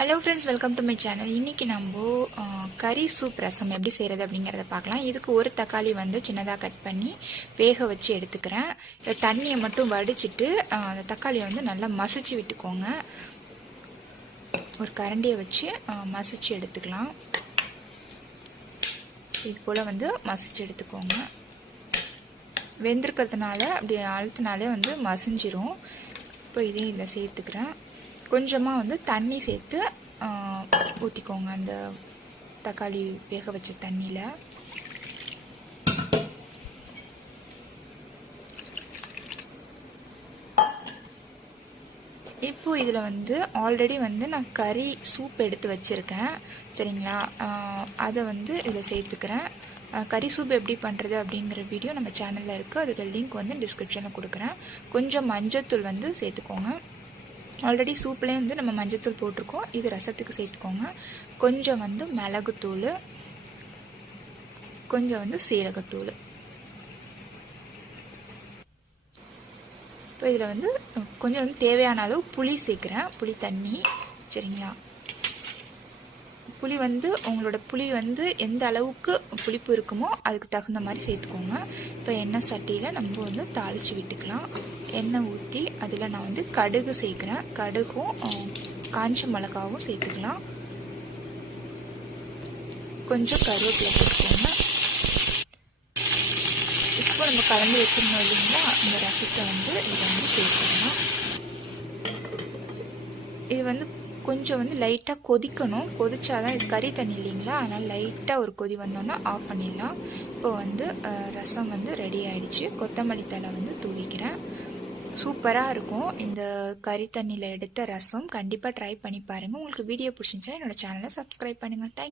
Hello friends, welcome to my channel. இன்றைக்கி நம்ம கறி சூப் ரசம் எப்படி செய்கிறது அப்படிங்கிறத பார்க்கலாம். இதுக்கு ஒரு தக்காளி வந்து சின்னதாக கட் பண்ணி வேக வச்சு எடுத்துக்கிறேன். தண்ணியை மட்டும் வடிச்சிட்டு அந்த தக்காளியை வந்து நல்லா மசிச்சு விட்டுக்கோங்க. ஒரு கரண்டியை வச்சு மசிச்சு எடுத்துக்கலாம். இது போல் வந்து மசிச்சு எடுத்துக்கோங்க. வெந்திருக்கிறதுனால அப்படி அழுத்தினாலே வந்து மசிஞ்சிரும். இப்போ இதையும் இதில் சேர்த்துக்கிறேன். கொஞ்சமாக வந்து தண்ணி சேர்த்து ஊற்றிக்கோங்க. அந்த தக்காளி வேக வச்ச தண்ணியில் இப்போ இதில் வந்து ஆல்ரெடி வந்து நான் கறி சூப் எடுத்து வச்சுருக்கேன், சரிங்களா? அதை வந்து இதில் சேர்த்துக்கிறேன். கறி சூப் எப்படி பண்ணுறது அப்படிங்கிற வீடியோ நம்ம சேனலில் இருக்குது. அதோட லிங்க் வந்து டிஸ்கிரிப்ஷனில் கொடுக்குறேன். கொஞ்சம் மஞ்சத்தூள் வந்து சேர்த்துக்கோங்க. ஆல்ரெடி சூப்லேயே வந்து நம்ம மஞ்சத்தூள் போட்டிருக்கோம். இது ரசத்துக்கு சேர்த்துக்கோங்க. கொஞ்சம் வந்து மிளகுத்தூள், கொஞ்சம் வந்து சீரகத்தூள். இப்போ இதில் வந்து கொஞ்சம் வந்து தேவையான அளவு புளி சேர்க்குறேன், புளி தண்ணி, சரிங்களா? புளி வந்து உங்களோட புளி வந்து எந்த அளவுக்கு புளிப்பு இருக்குமோ அதுக்கு தகுந்த மாதிரி சேர்த்துக்கோங்க. இப்போ எண்ணெய் சட்டியில் நம்ம வந்து தாளித்து விட்டுக்கலாம். எண்ணெய் ஊற்றி அதில் நான் வந்து கடுகு சேர்க்குறேன். கடுகும் காஞ்ச மிளகாவும் சேர்த்துக்கலாம். கொஞ்சம் கருவேப்பிலை சேர்த்துக்கோங்க. இப்போ நம்ம கலந்து வச்சிருந்தோம் இல்லைங்களா, இந்த ரசத்தை வந்து இதை வந்து சேர்த்துக்கலாம். இது வந்து கொஞ்சம் வந்து லைட்டாக கொதிக்கணும். கொதிச்சாதான் இது கறி தண்ணி இல்லைங்களா, அதனால் லைட்டாக ஒரு கொதி வந்தோன்னா ஆஃப் பண்ணிடலாம். இப்போ வந்து ரசம் வந்து ரெடி ஆகிடுச்சு. கொத்தமல்லி தழை வந்து தூவிக்கிறேன். சூப்பராக இருக்கும் இந்த கறி தண்ணியில் எடுத்த ரசம். கண்டிப்பாக ட்ரை பண்ணி பாருங்கள். உங்களுக்கு வீடியோ பிடிச்சிருந்துச்சுன்னா என்னோடய சேனலை சப்ஸ்கிரைப் பண்ணுங்கள். தேங்க்யூ.